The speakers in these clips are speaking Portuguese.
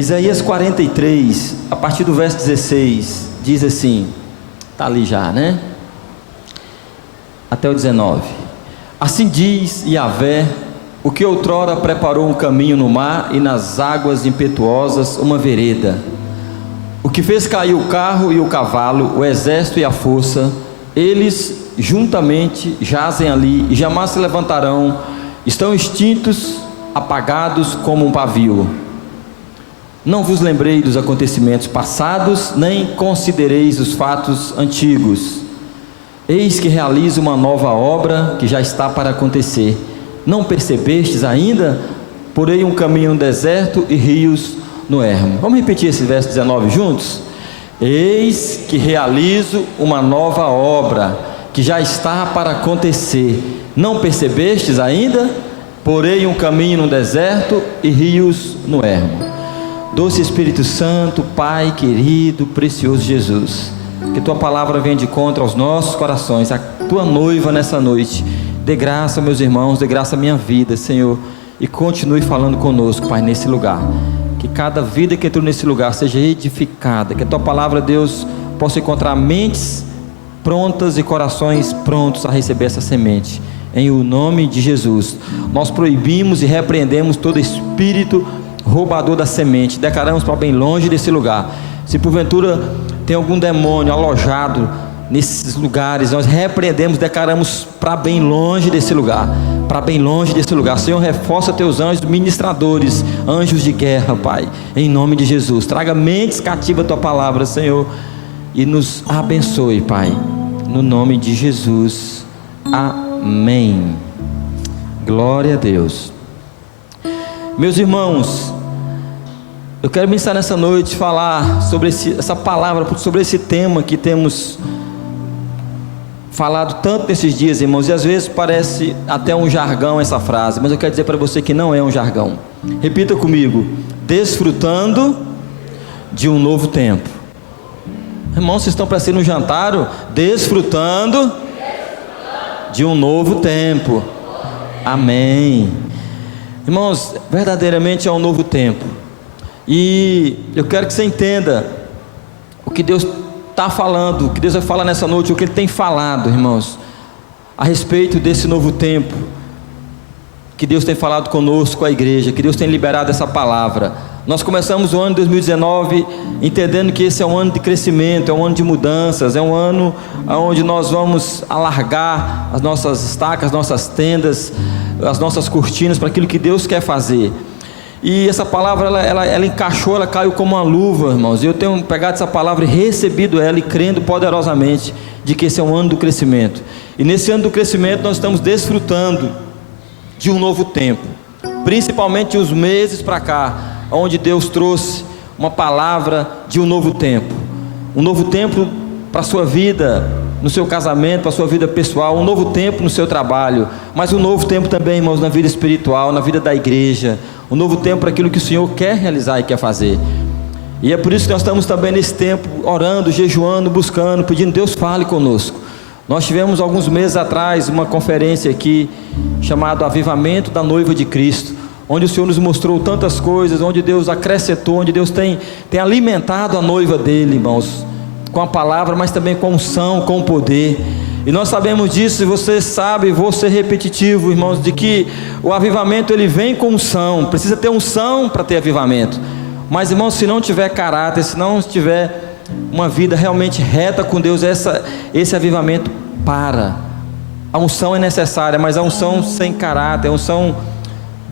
Isaías 43, a partir do verso 16, diz assim, está ali já, né? Até o 19. Assim diz Yahvé, o que outrora preparou um caminho no mar e nas águas impetuosas uma vereda, o que fez cair o carro e o cavalo, o exército e a força, eles juntamente jazem ali e jamais se levantarão, estão extintos, apagados como um pavio. Não vos lembrei dos acontecimentos passados, nem considereis os fatos antigos. Eis que realizo uma nova obra que já está para acontecer. Não percebestes ainda? Porei um caminho no deserto e rios no ermo. Vamos repetir esse verso 19 juntos? Eis que realizo uma nova obra que já está para acontecer. Não percebestes ainda? Porei um caminho no deserto e rios no ermo. Doce Espírito Santo, Pai querido, precioso Jesus, que Tua palavra venha de encontro aos nossos corações, a Tua noiva nessa noite. Dê graça, meus irmãos, dê graça à minha vida, Senhor, e continue falando conosco, Pai, nesse lugar. Que cada vida que entrou nesse lugar seja edificada, que a Tua palavra, Deus, possa encontrar mentes prontas e corações prontos a receber essa semente. Em o nome de Jesus, nós proibimos e repreendemos todo espírito roubador da semente, declaramos para bem longe desse lugar. Se porventura tem algum demônio alojado nesses lugares, nós repreendemos, declaramos para bem longe desse lugar, para bem longe desse lugar. Senhor, reforça Teus anjos ministradores, anjos de guerra, Pai, em nome de Jesus. Traga mentes cativas a Tua palavra, Senhor, e nos abençoe, Pai, no nome de Jesus, amém. Glória a Deus. Meus irmãos, eu quero ministrar nessa noite, falar sobre essa palavra, sobre esse tema que temos falado tanto nesses dias, irmãos, e às vezes parece até um jargão essa frase, mas eu quero dizer para você que não é um jargão. Repita comigo: desfrutando de um novo tempo. Irmãos, vocês estão para ser no jantar, desfrutando de um novo tempo. Amém. Irmãos, verdadeiramente é um novo tempo. E eu quero que você entenda o que Deus está falando, o que Deus vai falar nessa noite, o que Ele tem falado, irmãos, a respeito desse novo tempo, que Deus tem falado conosco, a igreja, que Deus tem liberado essa palavra. Nós começamos o ano de 2019 entendendo que esse é um ano de crescimento, é um ano de mudanças, é um ano onde nós vamos alargar as nossas estacas, as nossas tendas, as nossas cortinas para aquilo que Deus quer fazer. E essa palavra, ela encaixou, ela caiu como uma luva, irmãos. E eu tenho pegado essa palavra e recebido ela e crendo poderosamente de que esse é um ano do crescimento. E nesse ano do crescimento nós estamos desfrutando de um novo tempo, principalmente os meses para cá, onde Deus trouxe uma palavra de um novo tempo para a sua vida, no seu casamento, para a sua vida pessoal, um novo tempo no seu trabalho, mas um novo tempo também, irmãos, na vida espiritual, na vida da igreja, um novo tempo para aquilo que o Senhor quer realizar e quer fazer. E é por isso que nós estamos também nesse tempo orando, jejuando, buscando, pedindo: Deus fale conosco. Nós tivemos alguns meses atrás uma conferência aqui chamada Avivamento da Noiva de Cristo, onde o Senhor nos mostrou tantas coisas, onde Deus acrescentou, onde Deus tem alimentado a noiva dele, irmãos, com a palavra, mas também com unção, com poder. E nós sabemos disso, e você sabe, vou ser repetitivo, irmãos, de que o avivamento ele vem com unção. Precisa ter unção para ter avivamento. Mas, irmãos, se não tiver caráter, se não tiver uma vida realmente reta com Deus, esse avivamento para. A unção é necessária, mas a unção sem caráter, a unção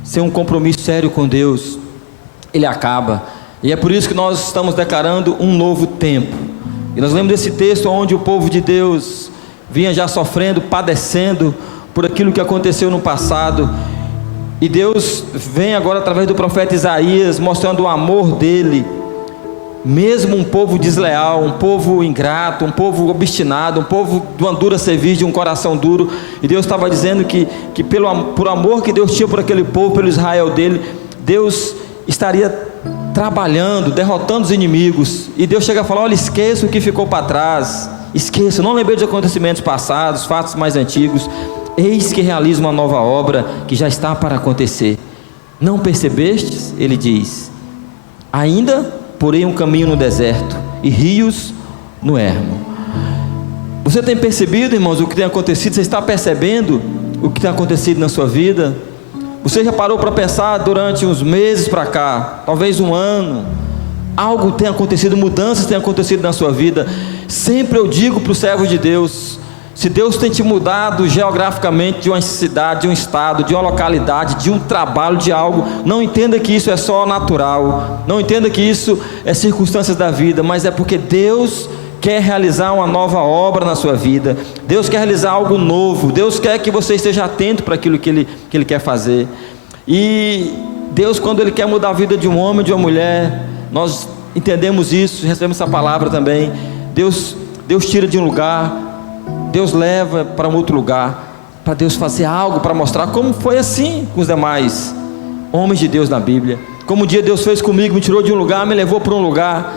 sem um compromisso sério com Deus, ele acaba. E é por isso que nós estamos declarando um novo tempo. E nós lemos desse texto onde o povo de Deus vinha já sofrendo, padecendo por aquilo que aconteceu no passado, e Deus vem agora através do profeta Isaías mostrando o amor dele, mesmo um povo desleal, um povo ingrato, um povo obstinado, um povo de uma dura cerviz, de um coração duro. E Deus estava dizendo que por amor que Deus tinha por aquele povo, pelo Israel dele, Deus estaria trabalhando, derrotando os inimigos. E Deus chega a falar: olha, esqueça o que ficou para trás, esqueça, não lembrei dos acontecimentos passados, fatos mais antigos. Eis que realiza uma nova obra que já está para acontecer. Não percebestes? Ele diz. Ainda porém um caminho no deserto e rios no ermo. Você tem percebido, irmãos, o que tem acontecido? Você está percebendo o que tem acontecido na sua vida? Você já parou para pensar durante uns meses para cá, talvez um ano, algo tem acontecido, mudanças têm acontecido na sua vida? Sempre eu digo para os servos de Deus: se Deus tem te mudado geograficamente de uma cidade, de um estado, de uma localidade, de um trabalho, de algo, não entenda que isso é só natural, não entenda que isso é circunstâncias da vida, mas é porque Deus quer realizar uma nova obra na sua vida. Deus quer realizar algo novo. Deus quer que você esteja atento para aquilo que Ele quer fazer. E Deus, quando Ele quer mudar a vida de um homem, de uma mulher, nós entendemos isso, recebemos essa palavra também. Deus tira de um lugar, Deus leva para um outro lugar, para Deus fazer algo, para mostrar como foi assim com os demais homens de Deus na Bíblia. Como um dia Deus fez comigo, me tirou de um lugar, me levou para um lugar,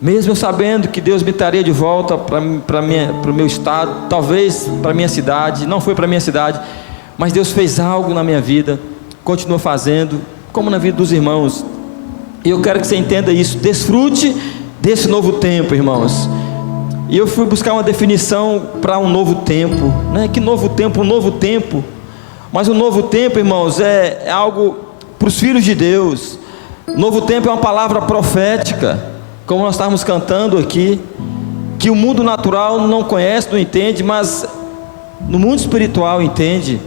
mesmo eu sabendo que Deus me traria de volta para o meu estado, talvez para a minha cidade. Não foi para a minha cidade, mas Deus fez algo na minha vida, continua fazendo, como na vida dos irmãos. E eu quero que você entenda isso. Desfrute desse novo tempo, irmãos. E eu fui buscar uma definição para um novo tempo, né? Que novo tempo? Um novo tempo. Mas o novo tempo, irmãos, é algo para os filhos de Deus. Novo tempo é uma palavra profética, como nós estávamos cantando aqui, que o mundo natural não conhece, não entende, mas no mundo espiritual entende.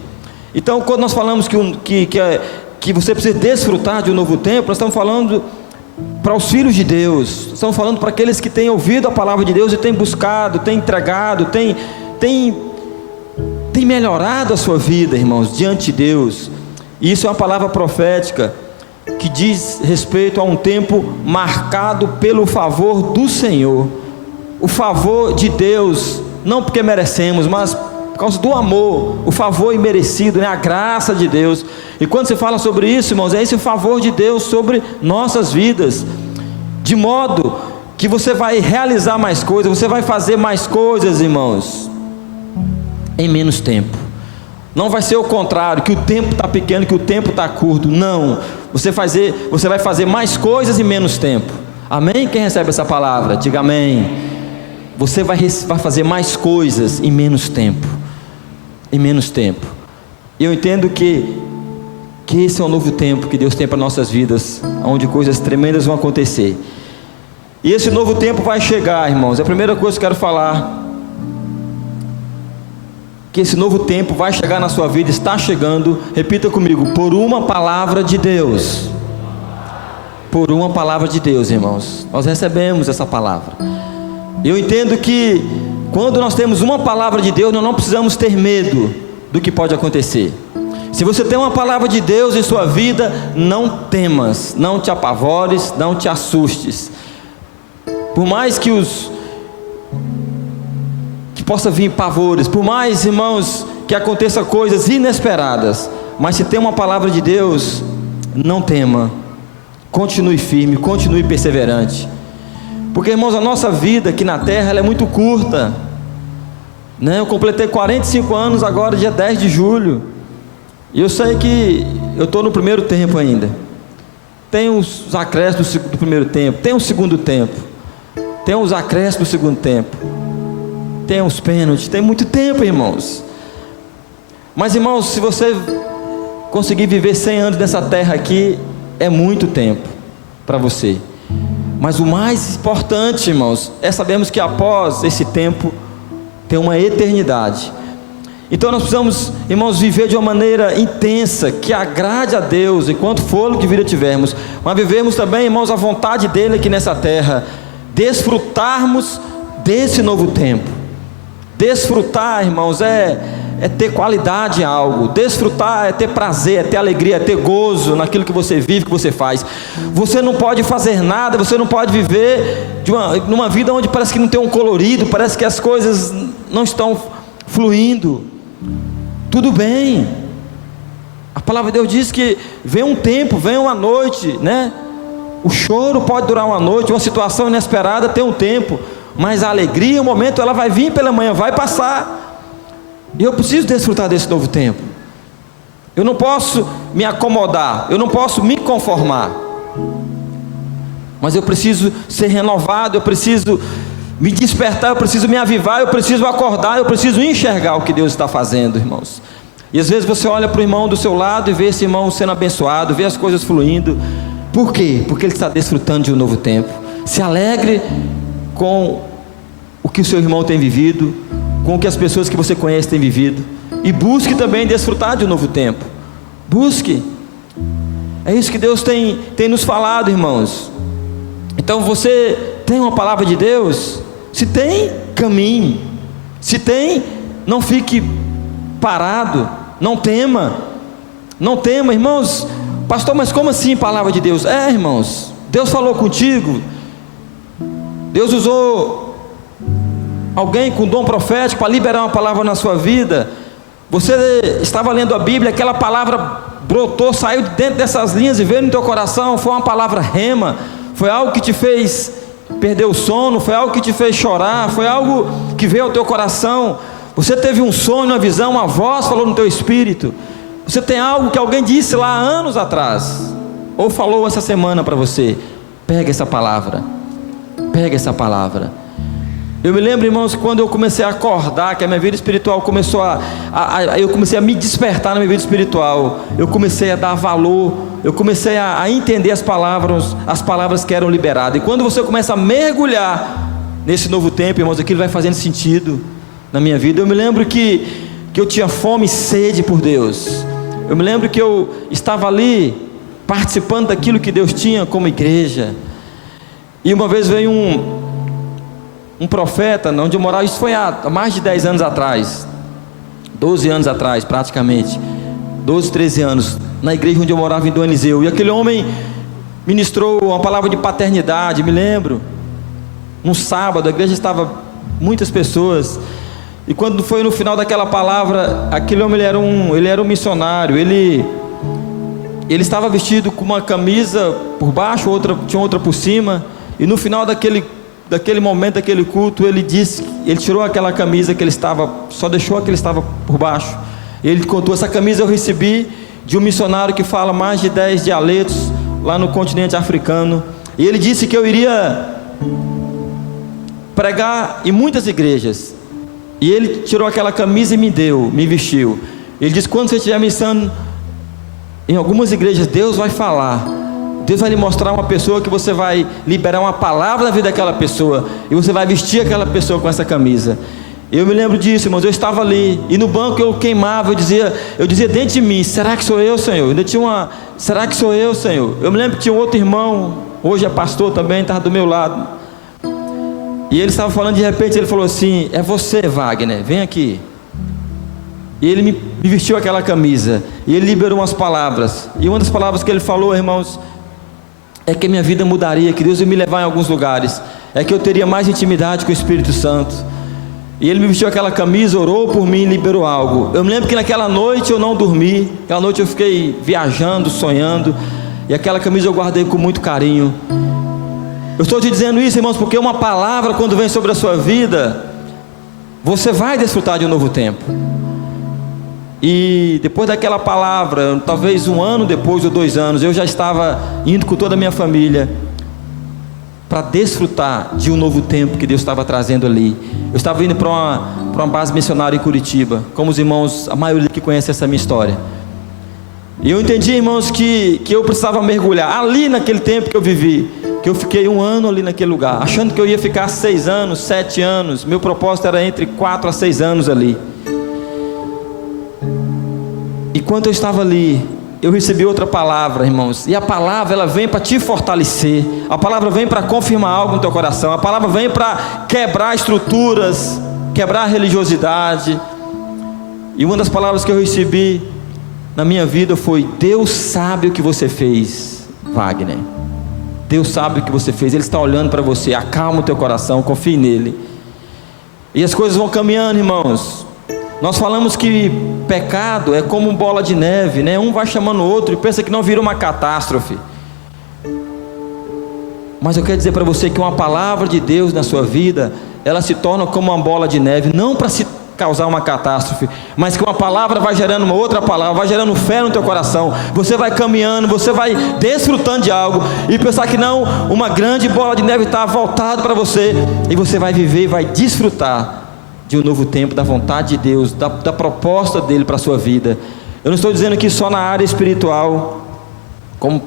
Então, quando nós falamos que você precisa desfrutar de um novo tempo, nós estamos falando para os filhos de Deus, estamos falando para aqueles que têm ouvido a palavra de Deus e têm buscado, têm entregado, têm melhorado a sua vida, irmãos, diante de Deus. E isso é uma palavra profética que diz respeito a um tempo marcado pelo favor do Senhor, o favor de Deus, não porque merecemos, mas por causa do amor, o favor imerecido, né? A graça de Deus. E quando se fala sobre isso, irmãos, é esse o favor de Deus sobre nossas vidas, de modo que você vai realizar mais coisas, você vai fazer mais coisas, irmãos, em menos tempo. Não vai ser o contrário, que o tempo está pequeno, que o tempo está curto. Não, você vai fazer mais coisas em menos tempo. Amém? Quem recebe essa palavra, diga amém. Você vai fazer mais coisas em menos tempo. Em menos tempo. Eu entendo que esse é o novo tempo que Deus tem para nossas vidas, onde coisas tremendas vão acontecer. E esse novo tempo vai chegar, irmãos. É a primeira coisa que eu quero falar, que esse novo tempo vai chegar na sua vida, está chegando. Repita comigo: por uma palavra de Deus. Por uma palavra de Deus, irmãos. Nós recebemos essa palavra. Eu entendo que quando nós temos uma palavra de Deus, nós não precisamos ter medo do que pode acontecer. Se você tem uma palavra de Deus em sua vida, não temas, não te apavores, não te assustes. Por mais que possa vir pavores, por mais, irmãos, que aconteça coisas inesperadas, mas se tem uma palavra de Deus, não tema, continue firme, continue perseverante. Porque, irmãos, a nossa vida aqui na terra, ela é muito curta, né? Eu completei 45 anos agora, dia 10 de julho, e eu sei que eu estou no primeiro tempo ainda. Tem os acréscimos do primeiro tempo, tem o segundo tempo, tem os acréscimos do segundo tempo, tem os pênaltis, tem muito tempo, irmãos. Mas, irmãos, se você conseguir viver 100 anos nessa terra aqui, é muito tempo para você. Mas o mais importante, irmãos, é sabermos que após esse tempo tem uma eternidade. Então nós precisamos, irmãos, viver de uma maneira intensa, que agrade a Deus, enquanto fôlego de vida tivermos, mas vivermos também, irmãos, a vontade dEle aqui nessa terra, desfrutarmos desse novo tempo. Desfrutar, irmãos, é ter qualidade em algo. Desfrutar é ter prazer, é ter alegria, é ter gozo naquilo que você vive, que você faz. Você não pode fazer nada, você não pode viver numa vida onde parece que não tem um colorido, parece que as coisas não estão fluindo. Tudo bem. A palavra de Deus diz que vem um tempo, vem uma noite, né? O choro pode durar uma noite, uma situação inesperada tem um tempo, mas a alegria, o momento, ela vai vir pela manhã, vai passar. E eu preciso desfrutar desse novo tempo. Eu não posso me acomodar, eu não posso me conformar. mas eu preciso ser renovado, eu preciso me despertar, eu preciso me avivar, eu preciso acordar, eu preciso enxergar o que Deus está fazendo, irmãos. E às vezes você olha para o irmão do seu lado e vê esse irmão sendo abençoado, vê as coisas fluindo. Por quê? Porque ele está desfrutando de um novo tempo. Se alegre com o que o seu irmão tem vivido, com o que as pessoas que você conhece têm vivido, e busque também desfrutar de um novo tempo. Busque. É isso que Deus tem nos falado, irmãos. Então você tem uma palavra de Deus? Se tem, caminhe. Se tem, não fique parado. Não tema, irmãos. Pastor, mas como assim palavra de Deus? Irmãos, Deus falou contigo, Deus usou alguém com dom profético para liberar uma palavra na sua vida. Você estava lendo a Bíblia, aquela palavra brotou, saiu de dentro dessas linhas e veio no teu coração. Foi uma palavra rema, foi algo que te fez perder o sono, foi algo que te fez chorar, foi algo que veio ao teu coração. Você teve um sonho, uma visão, uma voz falou no teu espírito. Você tem algo que alguém disse lá há anos atrás, ou falou essa semana para você. Pega essa palavra. Eu me lembro, irmãos, quando eu comecei a acordar, que a minha vida espiritual começou eu comecei a me despertar na minha vida espiritual. Eu comecei a dar valor, eu comecei a entender as palavras que eram liberadas. E quando você começa a mergulhar nesse novo tempo, irmãos, aquilo vai fazendo sentido na minha vida. Eu me lembro que eu tinha fome e sede por Deus. Eu me lembro que eu estava ali participando daquilo que Deus tinha como igreja. E uma vez veio um profeta, onde eu morava, isso foi há mais de 10 anos atrás, 12 anos atrás praticamente, 12, 13 anos, na igreja onde eu morava em Dom Eliseu. E aquele homem ministrou uma palavra de paternidade, me lembro, num sábado, a igreja estava muitas pessoas. E quando foi no final daquela palavra, aquele homem ele era um missionário. Ele estava vestido com uma camisa por baixo, tinha outra por cima. E no final daquele momento, daquele culto, ele tirou aquela camisa que ele estava, só deixou a que ele estava por baixo. Ele contou: essa camisa eu recebi de um missionário que fala mais de 10 dialetos lá no continente africano. E ele disse que eu iria pregar em muitas igrejas. E ele tirou aquela camisa e me vestiu. Ele disse: quando você estiver ministrando em algumas igrejas, Deus vai falar, Deus vai lhe mostrar uma pessoa que você vai liberar uma palavra na vida daquela pessoa, e você vai vestir aquela pessoa com essa camisa. Eu me lembro disso, irmãos. Eu estava ali, e no banco eu queimava, eu dizia dentro de mim: será que sou eu, Senhor? Ainda tinha será que sou eu, Senhor? Eu me lembro que tinha um outro irmão, hoje é pastor também, estava do meu lado. E ele estava falando, de repente ele falou assim: é você, Wagner, vem aqui. E ele me vestiu aquela camisa, e ele liberou umas palavras. E uma das palavras que ele falou, irmãos, é que a minha vida mudaria, que Deus ia me levar em alguns lugares, é que eu teria mais intimidade com o Espírito Santo. E ele me vestiu aquela camisa, orou por mim e liberou algo. Eu me lembro que naquela noite eu não dormi. Aquela noite eu fiquei viajando, sonhando, e aquela camisa eu guardei com muito carinho. Eu estou te dizendo isso, irmãos, porque uma palavra, quando vem sobre a sua vida, você vai desfrutar de um novo tempo. E depois daquela palavra, talvez 1 ano depois ou 2 anos, eu já estava indo com toda a minha família para desfrutar de um novo tempo que Deus estava trazendo ali. Eu estava indo para uma base missionária em Curitiba, como os irmãos, a maioria que conhece essa minha história. E eu entendi, irmãos, que eu precisava mergulhar ali naquele tempo que eu vivi, que eu fiquei 1 ano ali naquele lugar, achando que eu ia ficar 6 anos, 7 anos. Meu propósito era entre 4 a 6 anos ali. E quando eu estava ali, eu recebi outra palavra, irmãos. E a palavra, ela vem para te fortalecer. A palavra vem para confirmar algo no teu coração. A palavra vem para quebrar estruturas, quebrar a religiosidade. E uma das palavras que eu recebi na minha vida foi: Deus sabe o que você fez, Wagner. Deus sabe o que você fez. Ele está olhando para você. Acalma o teu coração, confie nele. E as coisas vão caminhando, irmãos. Nós falamos que pecado é como bola de neve, né? Um vai chamando o outro e pensa que não vira uma catástrofe. Mas eu quero dizer para você que uma palavra de Deus na sua vida, ela se torna como uma bola de neve, não para causar uma catástrofe, mas que uma palavra vai gerando uma outra palavra, vai gerando fé no teu coração. Você vai caminhando, você vai desfrutando de algo, e pensar que não, uma grande bola de neve está voltada para você, e você vai viver e vai desfrutar de um novo tempo, da vontade de Deus, da proposta dele para a sua vida. Eu não estou dizendo que só na área espiritual, como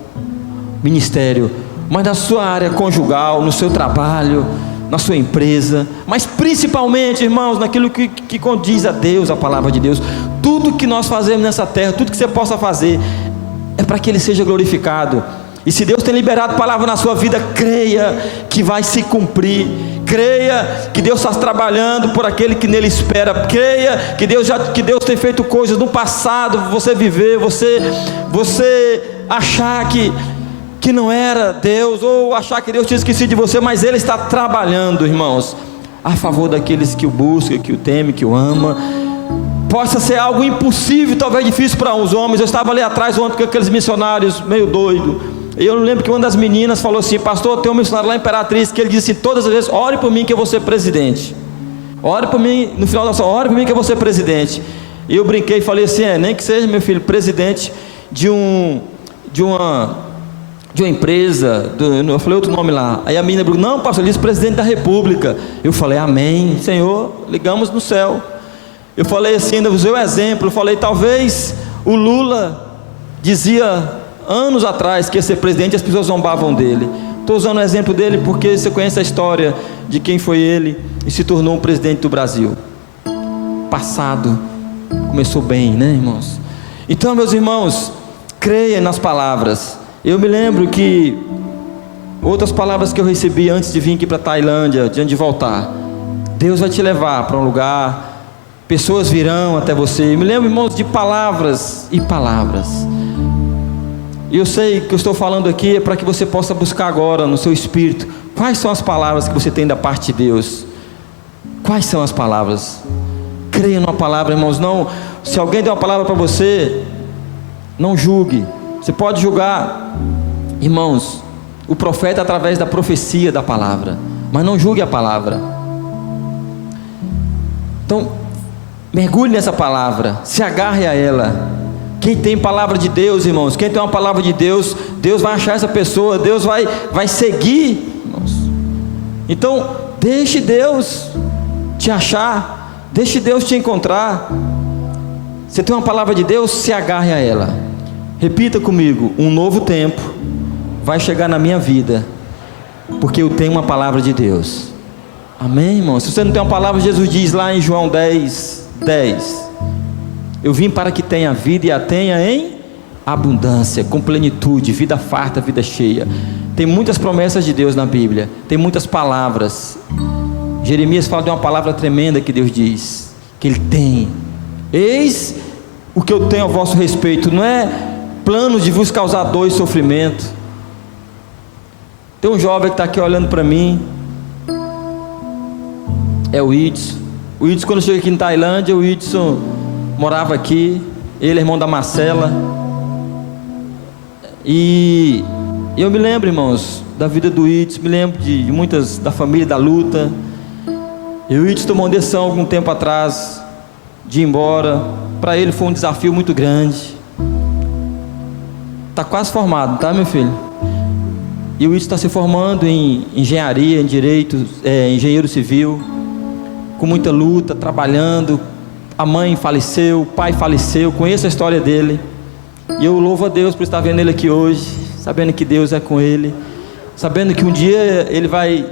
ministério, mas na sua área conjugal, no seu trabalho, na sua empresa, mas principalmente, irmãos, naquilo que condiz a Deus, a palavra de Deus. Tudo que nós fazemos nessa terra, tudo que você possa fazer, é para que Ele seja glorificado. E se Deus tem liberado palavra na sua vida, creia que vai se cumprir. Creia que Deus está trabalhando por aquele que nele espera. Creia que Deus tem feito coisas no passado, você viver, você achar que não era Deus, ou achar que Deus tinha esquecido de você, mas Ele está trabalhando, irmãos, a favor daqueles que o buscam, que o temem, que o amam. Possa ser algo impossível, talvez difícil para uns homens. Eu estava ali atrás ontem com aqueles missionários meio doidos, e eu lembro que uma das meninas falou assim: pastor, tem um missionário lá em Imperatriz, que ele disse todas as vezes: ore por mim que eu vou ser presidente, ore por mim, no final da sua, ore por mim que eu vou ser presidente. E eu brinquei e falei assim: nem que seja, meu filho, presidente de uma empresa, eu falei outro nome lá. Aí a menina falou: não, pastor, ele disse presidente da república. Eu falei: amém, Senhor, ligamos no céu. Eu falei assim, ainda usei o exemplo, eu falei: talvez o Lula dizia anos atrás que ia ser presidente e as pessoas zombavam dele. Estou usando o exemplo dele porque você conhece a história de quem foi ele e se tornou um presidente do Brasil. Passado começou bem, né, irmãos? Então, meus irmãos, creia nas palavras. Eu me lembro que outras palavras que eu recebi antes de vir aqui para a Tailândia, antes de voltar: Deus vai te levar para um lugar, pessoas virão até você. Eu me lembro, irmãos, de palavras e palavras. E eu sei que eu estou falando aqui é para que você possa buscar agora no seu espírito quais são as palavras que você tem da parte de Deus. Quais são as palavras? Creia numa palavra, irmãos. Não, se alguém der uma palavra para você, não julgue. Você pode julgar, irmãos, o profeta através da profecia da palavra, mas não julgue a palavra. Então, mergulhe nessa palavra, se agarre a ela. Quem tem palavra de Deus, irmãos, quem tem uma palavra de Deus, Deus vai achar essa pessoa, Deus vai seguir, irmãos. Então, deixe Deus te achar, deixe Deus te encontrar. Você tem uma palavra de Deus, se agarre a ela. Repita comigo: um novo tempo vai chegar na minha vida, porque eu tenho uma palavra de Deus. Amém, irmão? Se você não tem uma palavra, Jesus diz lá em João 10:10: eu vim para que tenha vida e a tenha em abundância, com plenitude, vida farta, vida cheia. Tem muitas promessas de Deus na Bíblia, tem muitas palavras. Jeremias fala de uma palavra tremenda que Deus diz, que Ele tem: eis o que eu tenho a vosso respeito. Não é plano de vos causar dor e sofrimento. Tem um jovem que está aqui olhando para mim, é o Idson. O Idson, quando chegou aqui em Tailândia, o Idson morava aqui, ele é irmão da Marcela. E eu me lembro, irmãos, da vida do Idson, me lembro de muitas, da família, da luta. E o Idson tomou uma decisão algum tempo atrás de ir embora. Para ele foi um desafio muito grande. Está quase formado, tá, meu filho? E o Idson está se formando em engenharia, em direito, engenheiro civil, com muita luta, trabalhando. A mãe faleceu, o pai faleceu, conheço a história dele. E eu louvo a Deus por estar vendo ele aqui hoje, sabendo que Deus é com ele, sabendo que um dia ele vai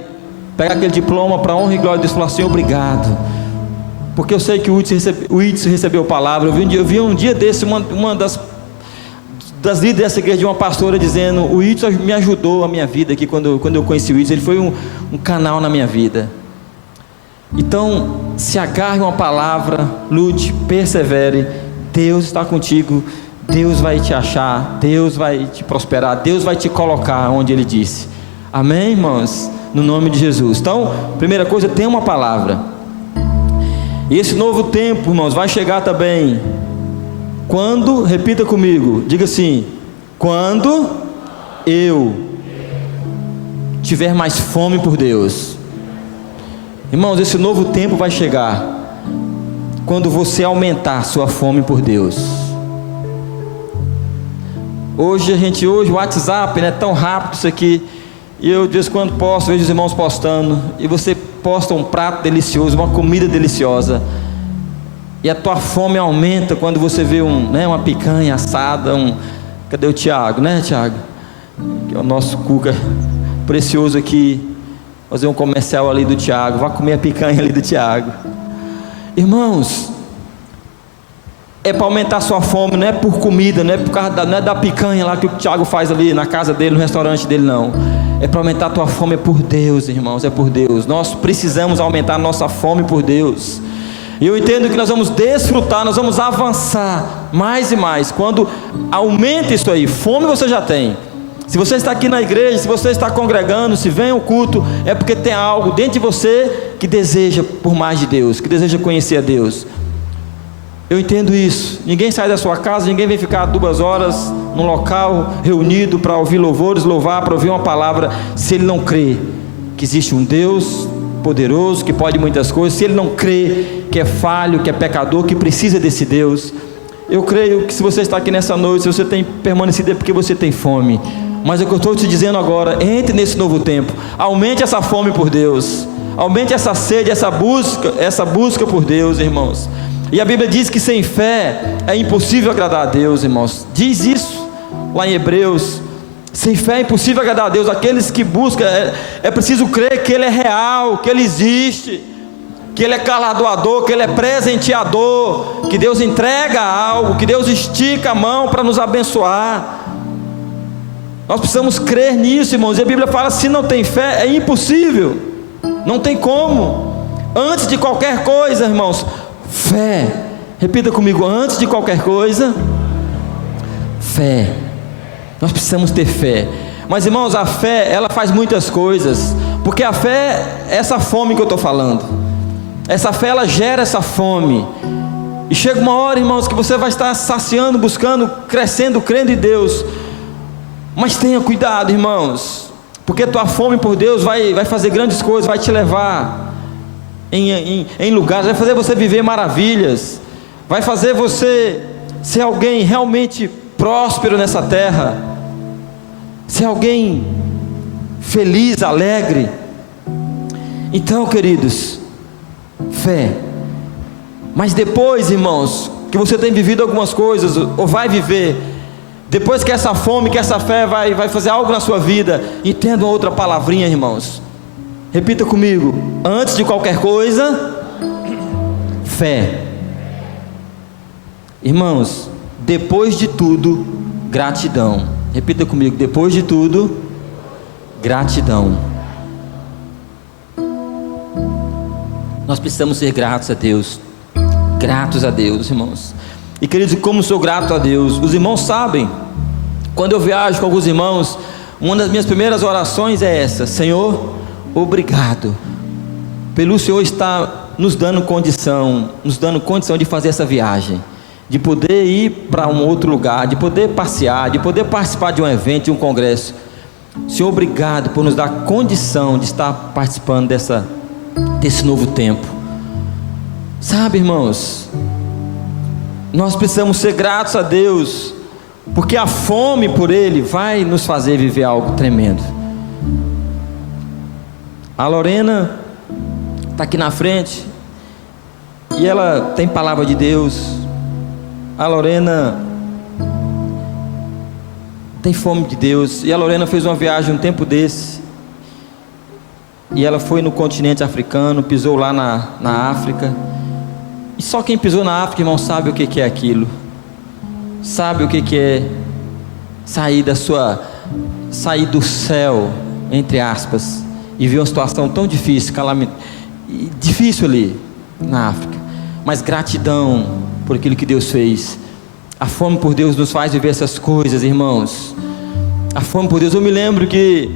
pegar aquele diploma para honra e glória de Deus e falar assim: obrigado. Porque eu sei que o Idson recebeu a palavra. Eu vi um dia desse uma das líderes dessa igreja, de uma pastora, dizendo: o Idson me ajudou a minha vida aqui, quando eu conheci o Idson, ele foi um canal na minha vida. Então, se agarre uma palavra, lute, persevere. Deus está contigo, Deus vai te achar, Deus vai te prosperar, Deus vai te colocar onde Ele disse. Amém, irmãos? No nome de Jesus. Então, primeira coisa, tenha uma palavra. E esse novo tempo, irmãos, vai chegar também quando, repita comigo, diga assim: quando eu tiver mais fome por Deus. Irmãos, esse novo tempo vai chegar. quando você aumentar sua fome por Deus. Hoje o WhatsApp, né, tão rápido isso aqui, e eu de vez em quando posto, vejo os irmãos postando, e você posta um prato delicioso, uma comida deliciosa, e a tua fome aumenta quando você vê uma picanha assada, cadê o Tiago, né, Tiago? Que é o nosso cuca precioso aqui. Fazer um comercial ali do Tiago, vá comer a picanha ali do Tiago. Irmãos, é para aumentar a sua fome, não é por comida, não é da picanha lá que o Tiago faz ali na casa dele, no restaurante dele, não. É para aumentar a tua fome, é por Deus, irmãos, é por Deus. Nós precisamos aumentar a nossa fome por Deus. E eu entendo que nós vamos desfrutar, nós vamos avançar mais e mais, quando aumenta isso aí. Fome você já tem. Se você está aqui na igreja, se você está congregando, se vem ao culto, é porque tem algo dentro de você que deseja por mais de Deus, que deseja conhecer a Deus. Eu entendo isso. Ninguém sai da sua casa, ninguém vem ficar 2 horas num local reunido para ouvir louvores, louvar, para ouvir uma palavra, se ele não crê que existe um Deus poderoso, que pode muitas coisas, se ele não crê que é falho, que é pecador, que precisa desse Deus. Eu creio que se você está aqui nessa noite, se você tem permanecido, é porque você tem fome. Mas é o que eu estou te dizendo agora, entre nesse novo tempo, aumente essa fome por Deus, aumente essa sede, essa busca por Deus, irmãos. E a Bíblia diz que sem fé é impossível agradar a Deus, irmãos. Diz isso lá em Hebreus. Sem fé é impossível agradar a Deus. Aqueles que buscam, é preciso crer que Ele é real, que Ele existe, que Ele é galardoador, que Ele é presenteador, que Deus entrega algo, que Deus estica a mão para nos abençoar. Nós precisamos crer nisso, irmãos. E a Bíblia fala, se não tem fé, é impossível, não tem como. Antes de qualquer coisa, irmãos, fé. Repita comigo, antes de qualquer coisa, fé. Nós precisamos ter fé. Mas, irmãos, a fé, ela faz muitas coisas, porque a fé é essa fome que eu estou falando. Essa fé, ela gera essa fome, e chega uma hora, irmãos, que você vai estar saciando, buscando, crescendo, crendo em Deus. Mas tenha cuidado, irmãos, porque tua fome por Deus vai fazer grandes coisas, vai te levar em lugares, vai fazer você viver maravilhas, vai fazer você ser alguém realmente próspero nessa terra, ser alguém feliz, alegre. Então, queridos, fé. Mas depois, irmãos, que você tem vivido algumas coisas, ou vai viver, depois que essa fome, que essa fé vai fazer algo na sua vida, entenda uma outra palavrinha, irmãos. Repita comigo, antes de qualquer coisa, fé. Irmãos, depois de tudo, gratidão. Repita comigo, depois de tudo, gratidão. Nós precisamos ser gratos a Deus, irmãos. E queridos, como sou grato a Deus, os irmãos sabem, quando eu viajo com alguns irmãos, uma das minhas primeiras orações é essa: Senhor, obrigado, pelo Senhor estar nos dando condição de fazer essa viagem, de poder ir para um outro lugar, de poder passear, de poder participar de um evento, de um congresso. Senhor, obrigado por nos dar condição de estar participando desse novo tempo. Sabe, irmãos, nós precisamos ser gratos a Deus, porque a fome por Ele vai nos fazer viver algo tremendo. A Lorena está aqui na frente, e ela tem palavra de Deus. A Lorena tem fome de Deus, e a Lorena fez uma viagem um tempo desse, e ela foi no continente africano, pisou lá na África. E só quem pisou na África, irmão, sabe o que é aquilo, sabe o que é sair do céu, entre aspas, e ver uma situação tão difícil, difícil ali na África, mas gratidão por aquilo que Deus fez. A fome por Deus nos faz viver essas coisas, irmãos. A fome por Deus. Eu me lembro que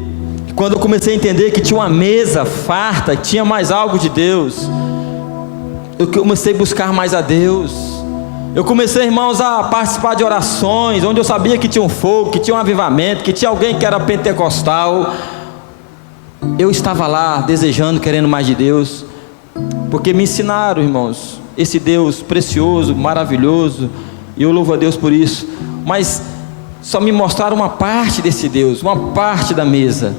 quando eu comecei a entender que tinha uma mesa farta, que tinha mais algo de Deus, eu comecei a buscar mais a Deus. Eu comecei, irmãos, a participar de orações, onde eu sabia que tinha um fogo, que tinha um avivamento, que tinha alguém que era pentecostal. Eu estava lá desejando, querendo mais de Deus, porque me ensinaram, irmãos, esse Deus precioso, maravilhoso, e eu louvo a Deus por isso, mas só me mostraram uma parte desse Deus, uma parte da mesa,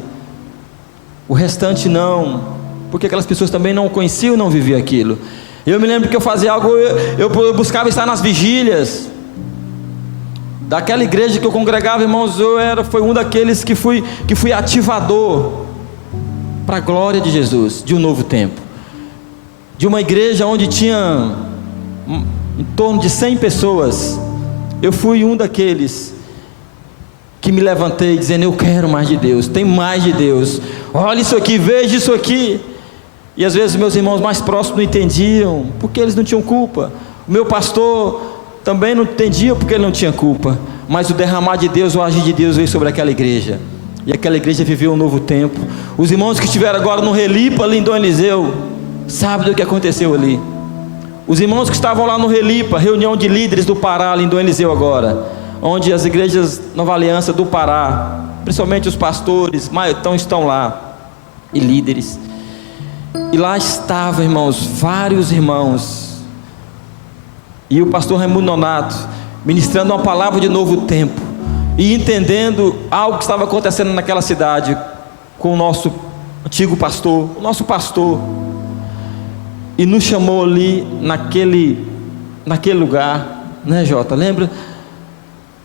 o restante não, porque aquelas pessoas também não conheciam, não viviam aquilo. Eu me lembro que eu fazia algo, eu buscava estar nas vigílias daquela igreja que eu congregava, irmãos. Foi um daqueles que fui ativador para a glória de Jesus, de um novo tempo, de uma igreja onde tinha em torno de 100 pessoas. Eu fui um daqueles que me levantei dizendo: eu quero mais de Deus, tem mais de Deus, olha isso aqui, veja isso aqui. E às vezes meus irmãos mais próximos não entendiam, porque eles não tinham culpa. O meu pastor também não entendia, porque ele não tinha culpa. Mas o derramar de Deus, o agir de Deus veio sobre aquela igreja, e aquela igreja viveu um novo tempo. Os irmãos que estiveram agora no Relipa, ali em Dom Eliseu, sabem do que aconteceu ali. Os irmãos que estavam lá no Relipa, reunião de líderes do Pará, ali em Dom Eliseu agora, onde as igrejas Nova Aliança do Pará, principalmente os pastores, estão lá, e líderes. E lá estavam, irmãos, vários irmãos, e o pastor Raimundo Nonato, ministrando uma palavra de novo tempo, e entendendo algo que estava acontecendo naquela cidade, com o nosso antigo pastor, o nosso pastor, e nos chamou ali, naquele lugar, né, Jota, lembra?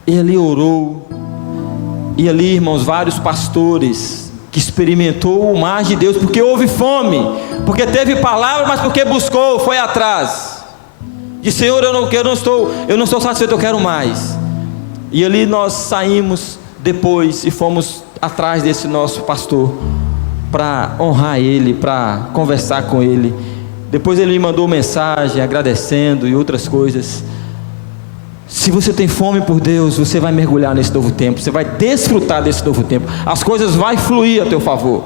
E ali orou, e ali, irmãos, vários pastores, que experimentou o mar de Deus, porque houve fome, porque teve palavra, mas porque buscou, foi atrás, disse: Senhor, eu não estou satisfeito, eu quero mais. E ali nós saímos depois e fomos atrás desse nosso pastor, para honrar ele, para conversar com ele. Depois ele me mandou mensagem agradecendo e outras coisas. Se você tem fome por Deus, você vai mergulhar nesse novo tempo, você vai desfrutar desse novo tempo, as coisas vão fluir a teu favor.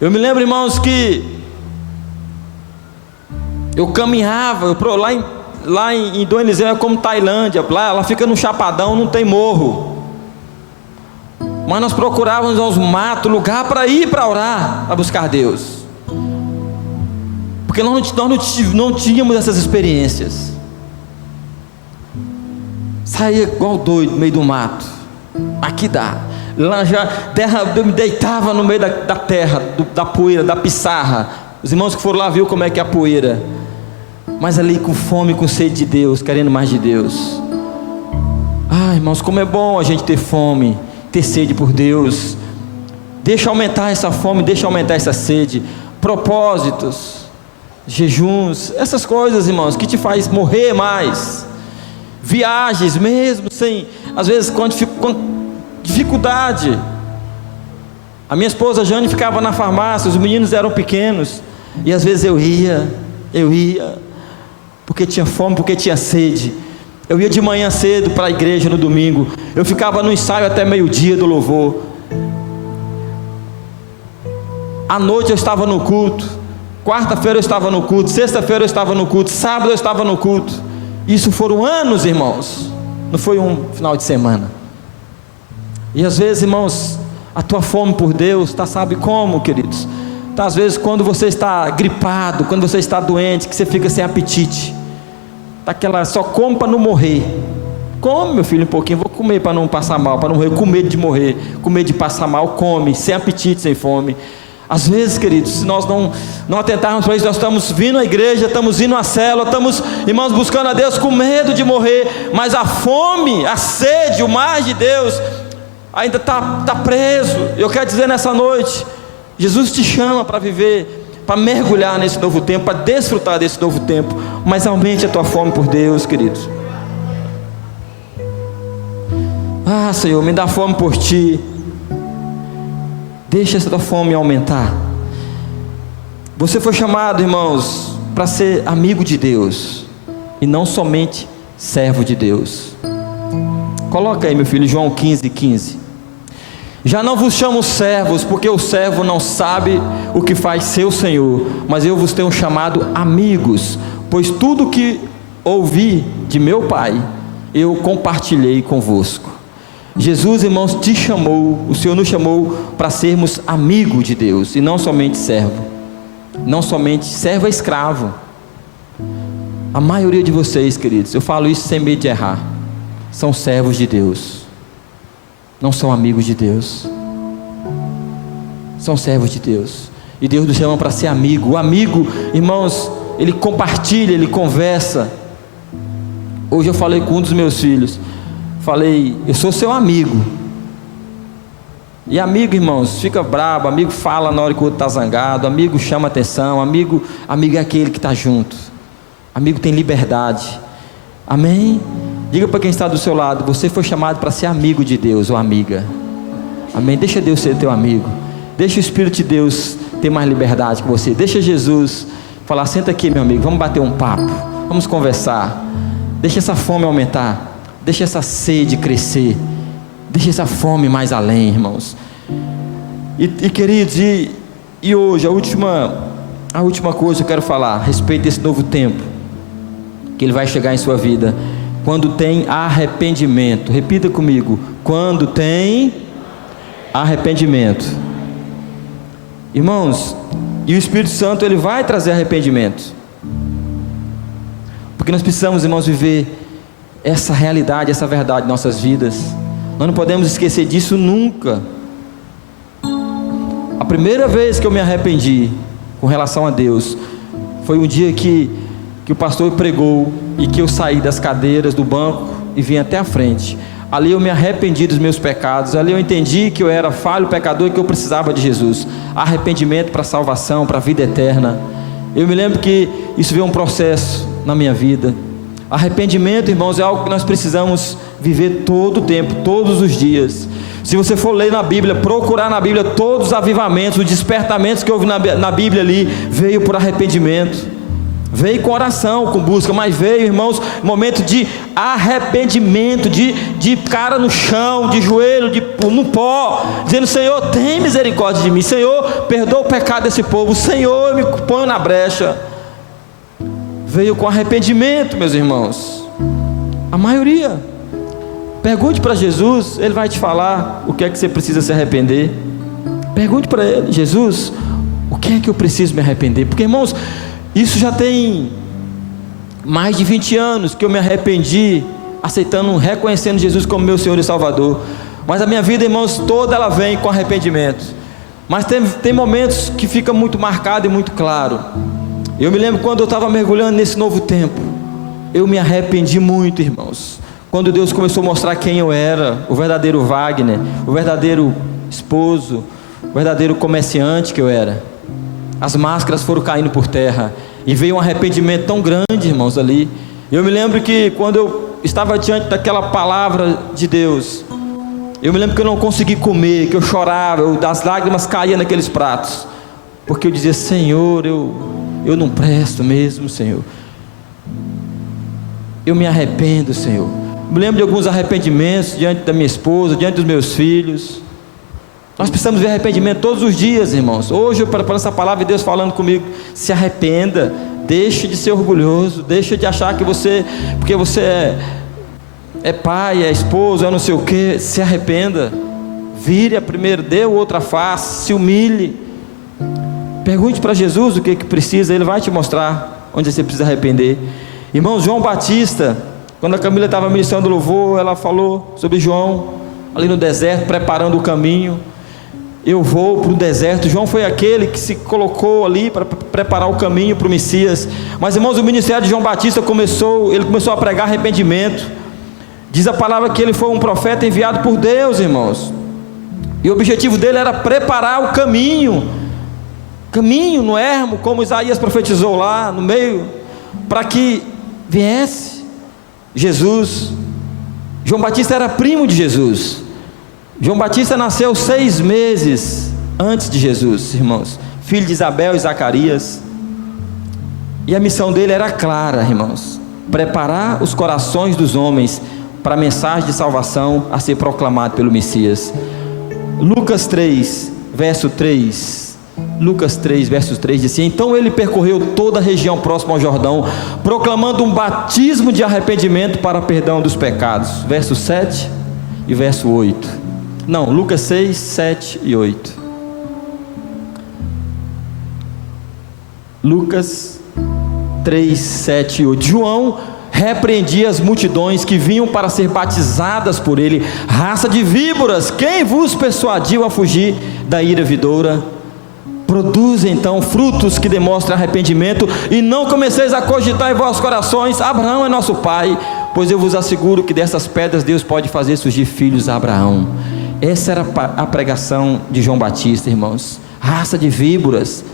Eu me lembro, irmãos, que eu caminhava, lá em Dom Eliseu é como Tailândia, lá ela fica no chapadão, não tem morro, mas nós procurávamos aos matos, lugar para ir para orar, para buscar Deus, porque nós não tínhamos essas experiências. Saía igual doido no meio do mato, aqui dá, lá já terra, eu me deitava no meio da terra, da poeira, da pissarra. Os irmãos que foram lá viram como é que é a poeira, mas ali com fome, com sede de Deus, querendo mais de Deus. Irmãos, como é bom a gente ter fome, ter sede por Deus. Deixa aumentar essa fome, deixa aumentar essa sede. Propósitos, jejuns, essas coisas, irmãos, que te faz morrer mais. Viagens mesmo sem, às vezes com dificuldade. A minha esposa Jane ficava na farmácia, os meninos eram pequenos, e às vezes eu ia, porque tinha fome, porque tinha sede. Eu ia de manhã cedo para a igreja no domingo, eu ficava no ensaio até meio-dia do louvor. À noite eu estava no culto, quarta-feira eu estava no culto, sexta-feira eu estava no culto, sábado eu estava no culto. Isso foram anos, irmãos, não foi um final de semana. E às vezes, irmãos, a tua fome por Deus está, sabe como, queridos? Está às vezes quando você está gripado, quando você está doente, que você fica sem apetite, está aquela, só come para não morrer. Come, meu filho, um pouquinho, vou comer para não passar mal, para não morrer, com medo de morrer, com medo de passar mal, come, sem apetite, sem fome. Às vezes, queridos, se nós não atentarmos para isso, nós estamos vindo à igreja, estamos indo à célula, estamos, irmãos, buscando a Deus com medo de morrer, mas a fome, a sede, o mar de Deus ainda está preso. Eu quero dizer nessa noite, Jesus te chama para viver, para mergulhar nesse novo tempo, para desfrutar desse novo tempo, mas aumente a tua fome por Deus, queridos. Senhor, me dá fome por Ti. Deixa essa tua fome aumentar. Você foi chamado, irmãos, para ser amigo de Deus, e não somente servo de Deus. Coloca aí, meu filho, João 15:15. Já não vos chamo servos, porque o servo não sabe o que faz seu senhor, mas eu vos tenho chamado amigos, pois tudo que ouvi de meu Pai, eu compartilhei convosco. Jesus, irmãos, te chamou, o Senhor nos chamou para sermos amigos de Deus, e não somente servo. Não somente servo é escravo. A maioria de vocês, queridos, eu falo isso sem medo de errar, são servos de Deus, não são amigos de Deus. São servos de Deus, e Deus nos chama para ser amigo. O amigo, irmãos, ele compartilha, ele conversa. Hoje eu falei com um dos meus filhos, falei: eu sou seu amigo. E amigo, irmãos, fica bravo, amigo fala na hora que o outro está zangado, amigo chama atenção, amigo é aquele que está junto, amigo tem liberdade. Amém? Diga para quem está do seu lado: você foi chamado para ser amigo de Deus ou amiga. Amém? Deixa Deus ser teu amigo. Deixa o Espírito de Deus ter mais liberdade que você. Deixa Jesus falar: senta aqui, meu amigo, vamos bater um papo, vamos conversar. Deixa essa fome aumentar, deixa essa sede crescer, deixa essa fome mais além, irmãos. E queridos, e hoje a última coisa que eu quero falar a respeito desse novo tempo que ele vai chegar em sua vida, quando tem arrependimento. Repita comigo: quando tem arrependimento. Irmãos, e o Espírito Santo, ele vai trazer arrependimento, porque nós precisamos, irmãos, viver essa realidade, essa verdade em nossas vidas. Nós não podemos esquecer disso nunca. A primeira vez que eu me arrependi com relação a Deus foi um dia que o pastor pregou, e que eu saí das cadeiras do banco e vim até a frente. Ali eu me arrependi dos meus pecados, ali eu entendi que eu era falho, pecador, e que eu precisava de Jesus. Arrependimento para a salvação, para a vida eterna. Eu me lembro que isso veio um processo na minha vida. Arrependimento, irmãos, é algo que nós precisamos viver todo o tempo, todos os dias. Se você for ler na Bíblia, procurar na Bíblia, todos os avivamentos, os despertamentos que houve na Bíblia ali, veio por arrependimento. Veio com oração, com busca, mas veio, irmãos, momento de arrependimento, de cara no chão, de joelho, no pó, dizendo: Senhor, tem misericórdia de mim, Senhor, perdoa o pecado desse povo, Senhor, eu me ponho na brecha. Veio com arrependimento, meus irmãos. A maioria. Pergunte para Jesus, Ele vai te falar o que é que você precisa se arrepender. Pergunte para Ele: Jesus, o que é que eu preciso me arrepender? Porque, irmãos, isso já tem mais de 20 anos que eu me arrependi, aceitando, reconhecendo Jesus como meu Senhor e Salvador. Mas a minha vida, irmãos, toda ela vem com arrependimento. Mas tem momentos que fica muito marcado e muito claro. Eu me lembro quando eu estava mergulhando nesse novo tempo, eu me arrependi muito, irmãos. Quando Deus começou a mostrar quem eu era, o verdadeiro Wagner, o verdadeiro esposo, o verdadeiro comerciante que eu era. As máscaras foram caindo por terra, e veio um arrependimento tão grande, irmãos, ali. Eu me lembro que quando eu estava diante daquela palavra de Deus, eu me lembro que eu não consegui comer, que eu chorava, as lágrimas caíam naqueles pratos, porque eu dizia: Senhor, eu não presto mesmo, Senhor, eu me arrependo, Senhor. Me lembro de alguns arrependimentos diante da minha esposa, diante dos meus filhos. Nós precisamos ver arrependimento todos os dias, irmãos. Hoje, para essa palavra de Deus falando comigo: se arrependa, deixe de ser orgulhoso, deixe de achar que você, porque você é pai, é esposo, é não sei o que. Se arrependa, vire a primeira, dê outra face, se humilhe, pergunte para Jesus o que precisa, Ele vai te mostrar onde você precisa arrepender. Irmão, João Batista, quando a Camila estava ministrando louvor, ela falou sobre João ali no deserto, preparando o caminho. Eu vou para o deserto. João foi aquele que se colocou ali para preparar o caminho para o Messias. Mas, irmãos, o ministério de João Batista começou a pregar arrependimento. Diz a palavra que ele foi um profeta enviado por Deus, irmãos, e o objetivo dele era preparar o caminho no ermo, como Isaías profetizou lá no meio, para que viesse Jesus. João Batista era primo de Jesus. João Batista nasceu 6 meses antes de Jesus, irmãos, filho de Isabel e Zacarias. E a missão dele era clara, irmãos: preparar os corações dos homens para a mensagem de salvação a ser proclamada pelo Messias. Lucas 3, verso 3. Lucas 3, verso 3 diz assim: então ele percorreu toda a região próxima ao Jordão, proclamando um batismo de arrependimento para perdão dos pecados. Verso 7 e verso 8. Não, Lucas 6, 7 e 8. Lucas 3, 7 e 8. João repreendia as multidões que vinham para ser batizadas por ele. Raça de víboras, quem vos persuadiu a fugir da ira vindoura? Produz então frutos que demonstrem arrependimento, e não comeceis a cogitar em vossos corações: Abraão é nosso pai, pois eu vos asseguro que dessas pedras Deus pode fazer surgir filhos a Abraão. Essa era a pregação de João Batista, irmãos. Raça de víboras,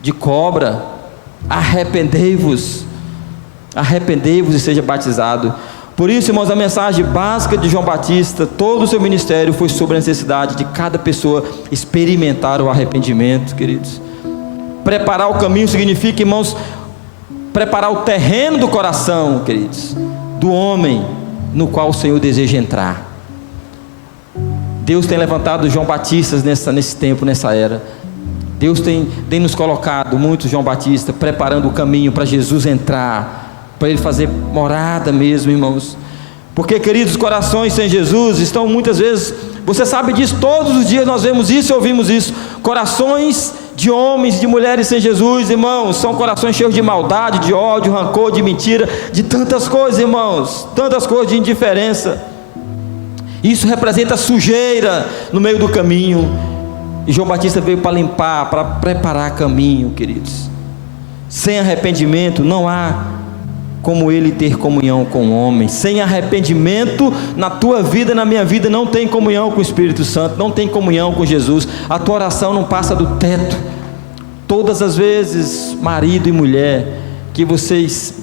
de cobra, arrependei-vos e seja batizado. Por isso, irmãos, a mensagem básica de João Batista, todo o seu ministério foi sobre a necessidade de cada pessoa experimentar o arrependimento, queridos. Preparar o caminho significa, irmãos, preparar o terreno do coração, queridos, do homem no qual o Senhor deseja entrar. Deus tem levantado João Batistas nesse tempo, nessa era. Deus tem nos colocado muitos João Batista, preparando o caminho para Jesus entrar, para ele fazer morada mesmo, irmãos. Porque, queridos, corações sem Jesus estão muitas vezes, você sabe disso, todos os dias nós vemos isso e ouvimos isso. Corações de homens, de mulheres sem Jesus, irmãos, são corações cheios de maldade, de ódio, rancor, de mentira, de tantas coisas, irmãos, tantas coisas, de indiferença. Isso representa sujeira no meio do caminho, e João Batista veio para limpar, para preparar caminho, queridos. Sem arrependimento não há como ele ter comunhão com o homem. Sem arrependimento na tua vida, na minha vida, não tem comunhão com o Espírito Santo, não tem comunhão com Jesus. A tua oração não passa do teto. Todas as vezes, marido e mulher, que vocês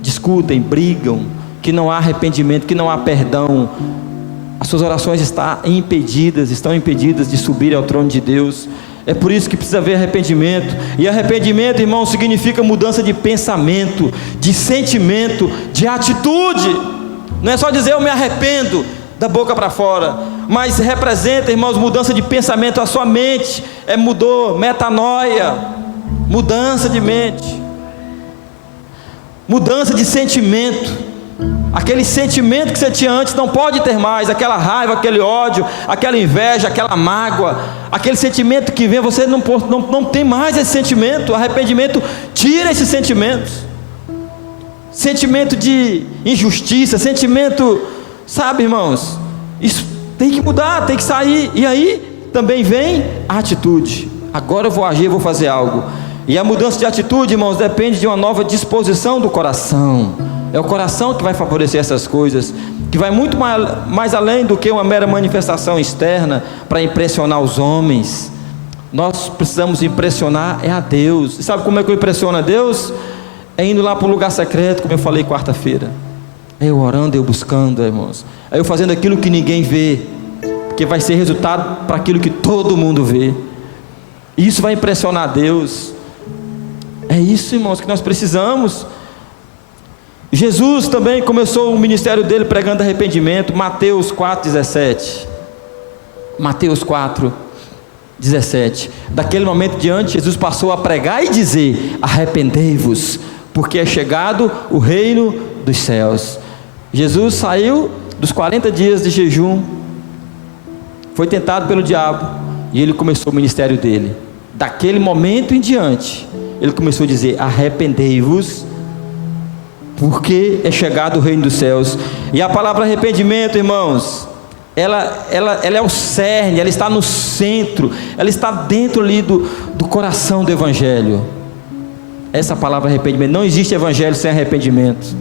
discutem, brigam, que não há arrependimento, que não há perdão, as suas orações estão impedidas de subir ao trono de Deus. É por isso que precisa haver arrependimento. E arrependimento, irmão, significa mudança de pensamento, de sentimento, de atitude. Não é só dizer eu me arrependo da boca para fora, mas representa, irmãos, mudança de pensamento. A sua mente mudou, metanoia, mudança de mente, mudança de sentimento. Aquele sentimento que você tinha antes não pode ter mais, aquela raiva, aquele ódio, aquela inveja, aquela mágoa, aquele sentimento que vem, você não tem mais esse sentimento. O arrependimento tira esses sentimentos, sentimento de injustiça, sentimento, sabe, irmãos, isso tem que mudar, tem que sair. E aí também vem a atitude. Agora eu vou agir, vou fazer algo. E a mudança de atitude, irmãos, depende de uma nova disposição do coração. É o coração que vai favorecer essas coisas, que vai muito mais além do que uma mera manifestação externa para impressionar os homens. Nós precisamos impressionar a Deus. E sabe como é que eu impressiono a Deus? É indo lá para o lugar secreto, como eu falei quarta-feira. É eu orando, eu buscando, irmãos. É eu fazendo aquilo que ninguém vê, porque vai ser resultado para aquilo que todo mundo vê. E isso vai impressionar a Deus. É isso, irmãos, que nós precisamos. Jesus também começou o ministério dele pregando arrependimento. Mateus 4,17. Mateus 4,17. Daquele momento diante, Jesus passou a pregar e dizer: arrependei-vos, porque é chegado o reino dos céus. Jesus saiu dos 40 dias de jejum, foi tentado pelo diabo, e ele começou o ministério dele. Daquele momento em diante, ele começou a dizer: arrependei-vos, porque é chegado o reino dos céus. E a palavra arrependimento, irmãos, ela é o cerne, ela está no centro, ela está dentro ali do coração do evangelho. Essa palavra arrependimento, não existe evangelho sem arrependimento.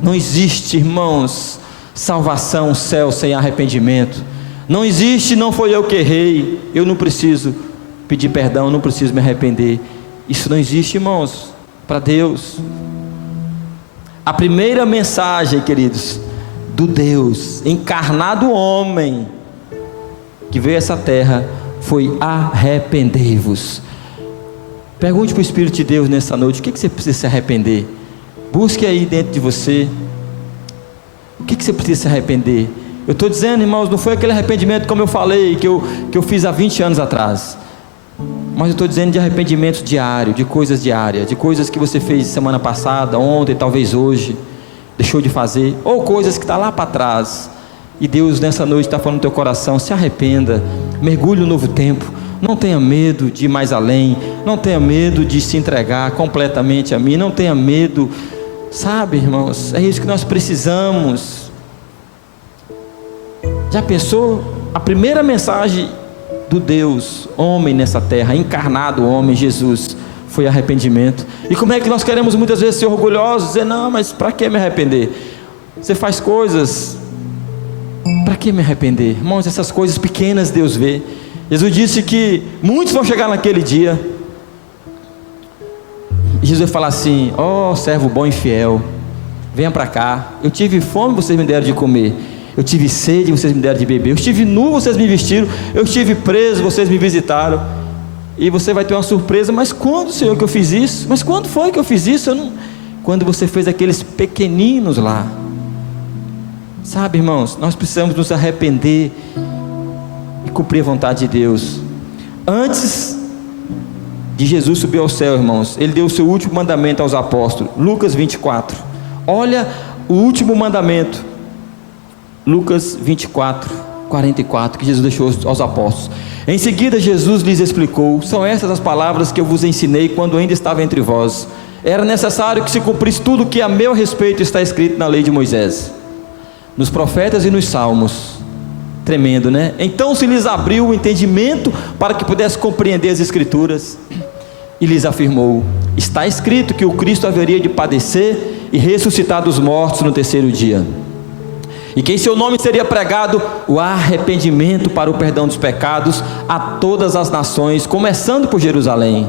Não existe, irmãos, salvação, céu sem arrependimento. Não existe, não foi eu que errei, eu não preciso pedir perdão, não preciso me arrepender. Isso não existe, irmãos, para Deus. A primeira mensagem, queridos, do Deus encarnado homem que veio a essa terra foi: arrependei-vos. Pergunte para o Espírito de Deus nessa noite: o que você precisa se arrepender? Busque aí dentro de você. O que você precisa se arrepender? Eu estou dizendo, irmãos, não foi aquele arrependimento como eu falei, que eu fiz há 20 anos atrás. Mas eu estou dizendo de arrependimento diário, de coisas diárias, de coisas que você fez semana passada, ontem, talvez hoje, deixou de fazer, ou coisas que estão lá para trás, e Deus nessa noite está falando no teu coração: se arrependa, mergulhe no novo tempo, Não tenha medo de ir mais além. Não tenha medo de se entregar completamente a mim. Não tenha medo. Sabe, irmãos, é isso que nós precisamos. Já pensou? A primeira mensagem do Deus homem nessa terra, encarnado homem, Jesus, foi arrependimento. E como é que nós queremos muitas vezes ser orgulhosos, dizer, não, mas para que me arrepender? Você faz coisas, para que me arrepender? Irmãos, essas coisas pequenas Deus vê. Jesus disse que muitos vão chegar naquele dia, e Jesus vai falar assim, ó servo bom e fiel, venha para cá, eu tive fome, vocês me deram de comer, eu tive sede, vocês me deram de beber, eu estive nu, vocês me vestiram, eu estive preso, vocês me visitaram. E você vai ter uma surpresa, mas quando, Senhor, que eu fiz isso? Mas quando foi que eu fiz isso? Quando você fez aqueles pequeninos lá. Sabe, irmãos, nós precisamos nos arrepender e cumprir a vontade de Deus. Antes de Jesus subir ao céu, irmãos, Ele deu o seu último mandamento aos apóstolos, Lucas 24, olha o último mandamento, Lucas 24, 44, que Jesus deixou aos apóstolos. Em seguida Jesus lhes explicou, são estas as palavras que eu vos ensinei quando ainda estava entre vós, era necessário que se cumprisse tudo o que a meu respeito está escrito na lei de Moisés, nos profetas e nos salmos. Tremendo, né? Então se lhes abriu o entendimento para que pudesse compreender as escrituras, e lhes afirmou, está escrito que o Cristo haveria de padecer e ressuscitar dos mortos no terceiro dia, e que em seu nome seria pregado o arrependimento para o perdão dos pecados a todas as nações, começando por Jerusalém,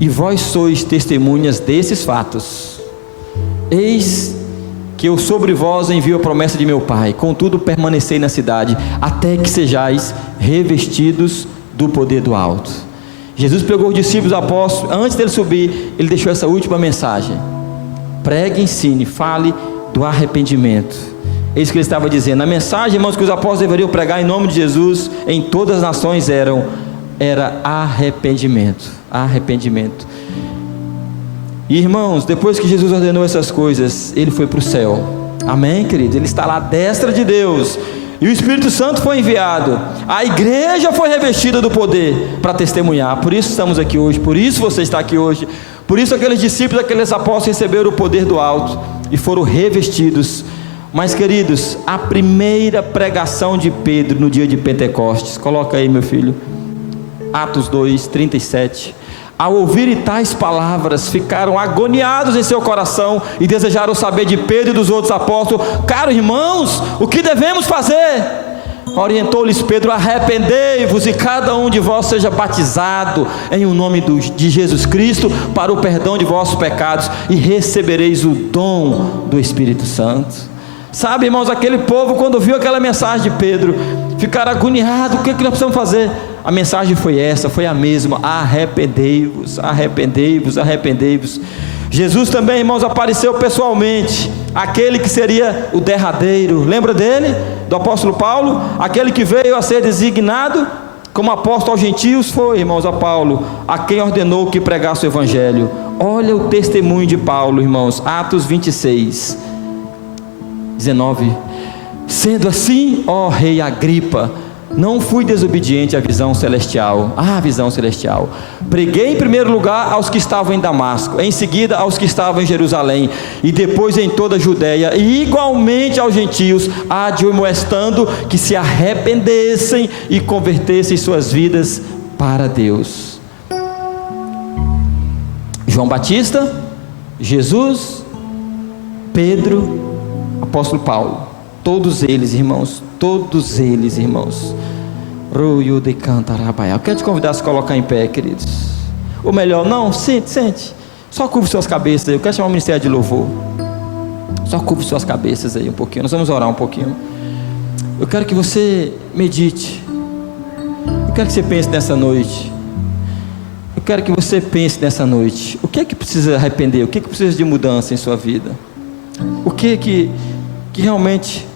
e vós sois testemunhas desses fatos. Eis que eu sobre vós envio a promessa de meu Pai, contudo permanecei na cidade, até que sejais revestidos do poder do alto. Jesus pegou os discípulos apóstolos, antes dele subir, ele deixou essa última mensagem, pregue, ensine, fale do arrependimento. Eis que ele estava dizendo, a mensagem, irmãos, que os apóstolos deveriam pregar em nome de Jesus, em todas as nações, era arrependimento, arrependimento. E irmãos, depois que Jesus ordenou essas coisas, ele foi para o céu, amém, queridos? Ele está lá à destra de Deus, e o Espírito Santo foi enviado, a igreja foi revestida do poder para testemunhar. Por isso estamos aqui hoje, por isso você está aqui hoje, por isso aqueles discípulos, aqueles apóstolos receberam o poder do alto e foram revestidos. Mas queridos, a primeira pregação de Pedro no dia de Pentecostes, coloca aí meu filho, Atos 2, 37, ao ouvirem tais palavras, ficaram agoniados em seu coração, e desejaram saber de Pedro e dos outros apóstolos, caros irmãos, o que devemos fazer? Orientou-lhes Pedro, arrependei-vos e cada um de vós seja batizado em o nome de Jesus Cristo, para o perdão de vossos pecados, e recebereis o dom do Espírito Santo. Sabe, irmãos, aquele povo, quando viu aquela mensagem de Pedro, ficaram agoniados, o que nós precisamos fazer? A mensagem foi essa, foi a mesma, arrependei-vos, arrependei-vos, arrependei-vos. Jesus também, irmãos, apareceu pessoalmente, aquele que seria o derradeiro, lembra dele? Do apóstolo Paulo, aquele que veio a ser designado como apóstolo aos gentios, foi, irmãos, a Paulo, a quem ordenou que pregasse o evangelho. Olha o testemunho de Paulo, irmãos, Atos 26, 19, sendo assim, ó rei Agripa, não fui desobediente à visão celestial, preguei em primeiro lugar aos que estavam em Damasco, em seguida aos que estavam em Jerusalém, e depois em toda a Judeia, e igualmente aos gentios, admoestando que se arrependessem e convertessem suas vidas para Deus. João Batista, Jesus, Pedro, apóstolo Paulo, todos eles, irmãos, eu quero te convidar a se colocar em pé, queridos, ou melhor, não, sente, só curve suas cabeças aí, eu quero chamar o ministério de louvor, só curve suas cabeças aí um pouquinho, nós vamos orar um pouquinho, eu quero que você medite, eu quero que você pense nessa noite, o que é que precisa arrepender, o que é que precisa de mudança em sua vida, o que é que realmente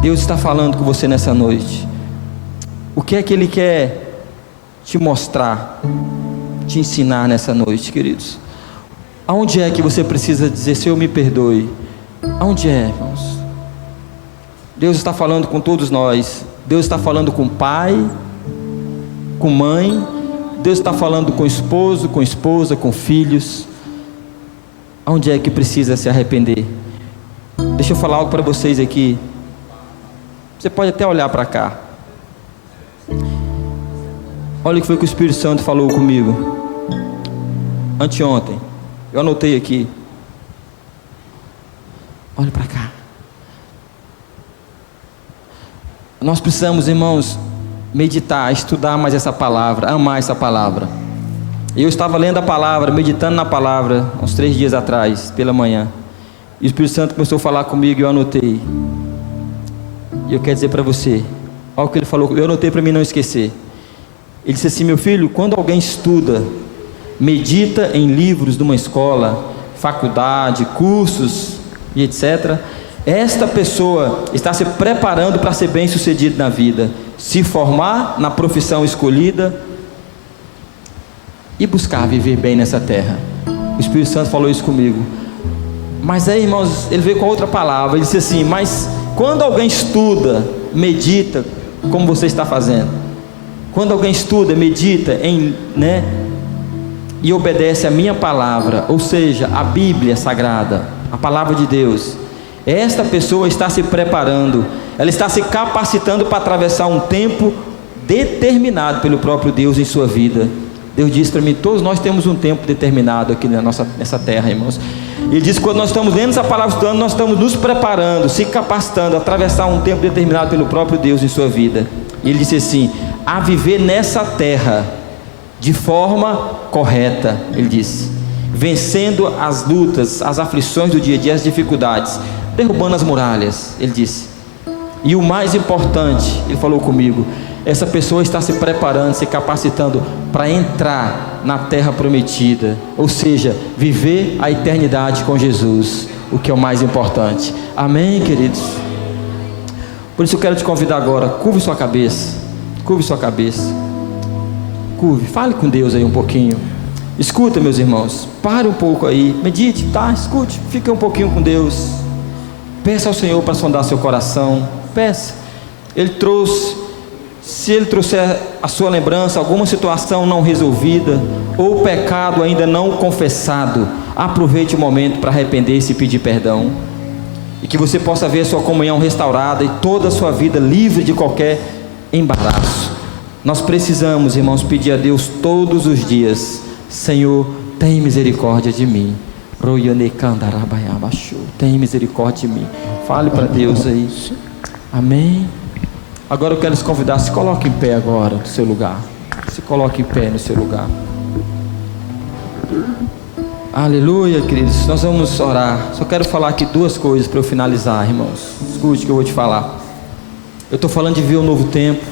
Deus está falando com você nessa noite, o que é que Ele quer te mostrar, te ensinar nessa noite, queridos? Aonde é que você precisa dizer, Senhor, me perdoe? Aonde é, irmãos? Deus está falando com todos nós, Deus está falando com o pai, com mãe, Deus está falando com esposo, com esposa, com filhos. Onde é que precisa se arrepender? Deixa eu falar algo para vocês aqui. Você pode até olhar para cá. Olha o que foi que o Espírito Santo falou comigo anteontem. Eu anotei aqui. Olha para cá. Nós precisamos, irmãos, meditar, estudar mais essa palavra, amar essa palavra. Eu estava lendo a palavra, meditando na palavra, uns 3 dias atrás, pela manhã. E o Espírito Santo começou a falar comigo e eu anotei. E eu quero dizer para você, olha o que ele falou, eu anotei para mim não esquecer. Ele disse assim: meu filho, quando alguém estuda, medita em livros de uma escola, faculdade, cursos e etc., esta pessoa está se preparando para ser bem sucedido na vida, se formar na profissão escolhida e buscar viver bem nessa terra. O Espírito Santo falou isso comigo. Mas aí, irmãos, ele veio com outra palavra. Ele disse assim: mas quando alguém estuda, medita, como você está fazendo, quando alguém estuda, medita e obedece a minha palavra, ou seja, a Bíblia Sagrada, a palavra de Deus, esta pessoa está se preparando, ela está se capacitando para atravessar um tempo determinado pelo próprio Deus em sua vida. Deus disse para mim: todos nós temos um tempo determinado aqui nessa terra, irmãos. Ele disse que quando nós estamos lendo essa palavra, estudando, nós estamos nos preparando, se capacitando a atravessar um tempo determinado pelo próprio Deus em sua vida. E ele disse assim: a viver nessa terra de forma correta, ele disse, vencendo as lutas, as aflições do dia a dia, as dificuldades, derrubando as muralhas, ele disse. E o mais importante, ele falou comigo, essa pessoa está se preparando, se capacitando para entrar na terra prometida, ou seja, viver a eternidade com Jesus, o que é o mais importante. Amém, queridos? Por isso eu quero te convidar agora, curve sua cabeça, fale com Deus aí um pouquinho, escuta, meus irmãos, pare um pouco aí, medite, tá? Escute, fique um pouquinho com Deus, peça ao Senhor para sondar seu coração, peça. Se Ele trouxer a sua lembrança alguma situação não resolvida, ou pecado ainda não confessado, aproveite o momento para arrepender-se e pedir perdão, e que você possa ver a sua comunhão restaurada e toda a sua vida livre de qualquer embaraço. Nós precisamos, irmãos, pedir a Deus todos os dias: Senhor, tem misericórdia de mim. Tem misericórdia de mim. Fale para Deus aí. Amém. Agora eu quero te convidar, se coloque em pé agora no seu lugar. Se coloque em pé no seu lugar. Aleluia, queridos. Nós vamos orar. Só quero falar aqui 2 coisas para eu finalizar, irmãos. Escute o que eu vou te falar. Eu estou falando de viver um novo tempo.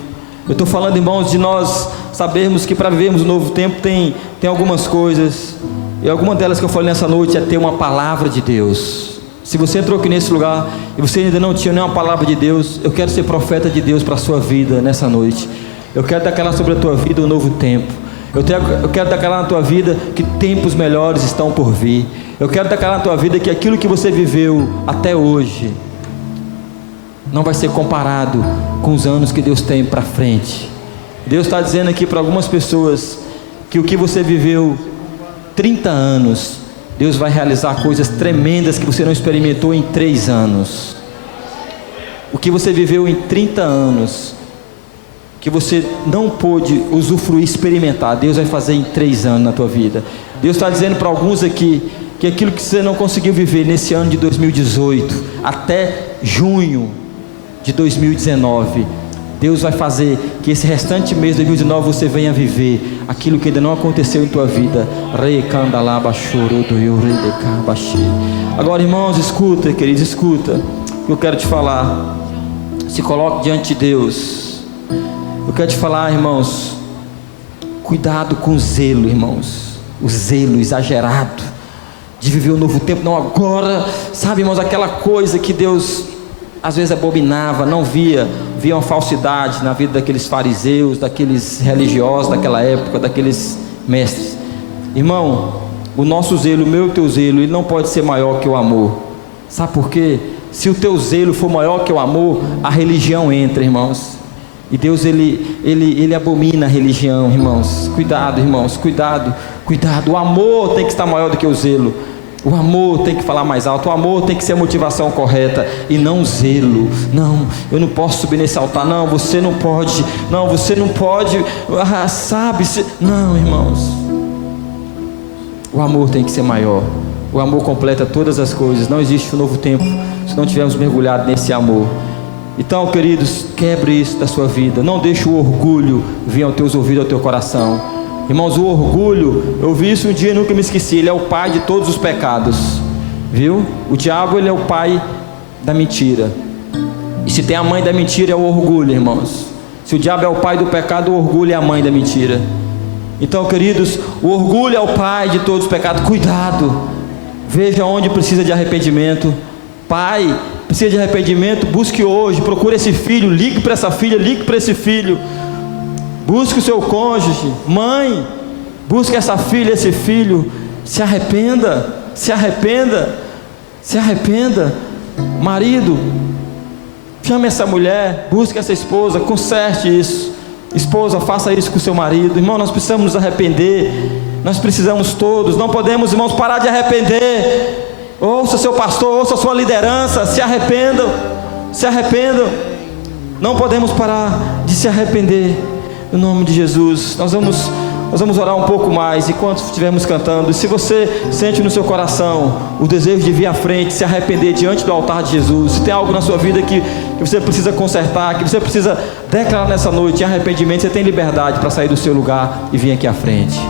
Eu estou falando, irmãos, de nós sabermos que para vivermos um novo tempo tem algumas coisas. E alguma delas que eu falei nessa noite é ter uma palavra de Deus. Se você entrou aqui nesse lugar e você ainda não tinha nenhuma palavra de Deus, eu quero ser profeta de Deus para a sua vida nessa noite. Eu quero declarar sobre a tua vida um novo tempo. Eu quero declarar na tua vida que tempos melhores estão por vir. Eu quero declarar na tua vida que aquilo que você viveu até hoje não vai ser comparado com os anos que Deus tem para frente. Deus está dizendo aqui para algumas pessoas que o que você viveu 30 anos, Deus vai realizar coisas tremendas que você não experimentou em 3 anos. O que você viveu em 30 anos, que você não pôde usufruir, experimentar, Deus vai fazer em 3 anos na tua vida. Deus está dizendo para alguns aqui que aquilo que você não conseguiu viver nesse ano de 2018 até junho de 2019, Deus vai fazer que esse restante mês de 2019 você venha viver aquilo que ainda não aconteceu em tua vida. Agora, irmãos, escuta, queridos, escuta o que eu quero te falar. Se coloque diante de Deus. Eu quero te falar, irmãos, cuidado com o zelo, irmãos, o zelo exagerado de viver um novo tempo, não agora, sabe, irmãos, aquela coisa que Deus às vezes abominava, não via uma falsidade na vida daqueles fariseus, daqueles religiosos daquela época, daqueles mestres. Irmão, o nosso zelo, o meu e o teu zelo, ele não pode ser maior que o amor. Sabe por quê? Se o teu zelo for maior que o amor, a religião entra, irmãos. E Deus, Ele abomina a religião, irmãos. Cuidado, irmãos, cuidado, cuidado. O amor tem que estar maior do que o zelo. O amor tem que falar mais alto. O amor tem que ser a motivação correta e não o zelo. Não, eu não posso subir nesse altar. Não, você não pode. Não, você não pode. Sabe? Não, irmãos. O amor tem que ser maior. O amor completa todas as coisas. Não existe um novo tempo se não tivermos mergulhado nesse amor. Então, queridos, quebre isso da sua vida. Não deixe o orgulho vir aos teus ouvidos, ao teu coração. Irmãos, o orgulho, eu vi isso um dia e nunca me esqueci. Ele é o pai de todos os pecados. Viu? O diabo, ele é o pai da mentira. E se tem a mãe da mentira, é o orgulho, irmãos. Se o diabo é o pai do pecado, o orgulho é a mãe da mentira. Então, queridos, o orgulho é o pai de todos os pecados. Cuidado. Veja onde precisa de arrependimento. Pai, precisa de arrependimento, busque hoje, procure esse filho, ligue para essa filha, ligue para esse filho, busque o seu cônjuge. Mãe, busque essa filha, esse filho, se arrependa, se arrependa, se arrependa. Marido, chame essa mulher, busque essa esposa, conserte isso. Esposa, faça isso com o seu marido. Irmão, nós precisamos nos arrepender, nós precisamos todos, não podemos, irmãos, parar de arrepender. Ouça seu pastor, ouça sua liderança, se arrependam, se arrependam. Não podemos parar de se arrepender, no nome de Jesus. Nós vamos orar um pouco mais enquanto estivermos cantando. E se você sente no seu coração o desejo de vir à frente, se arrepender diante do altar de Jesus, se tem algo na sua vida que você precisa consertar, que você precisa declarar nessa noite em arrependimento, você tem liberdade para sair do seu lugar e vir aqui à frente.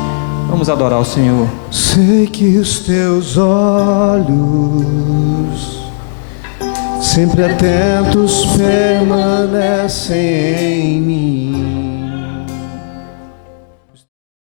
Vamos adorar o Senhor. Sei que os teus olhos, sempre atentos, permanecem em mim.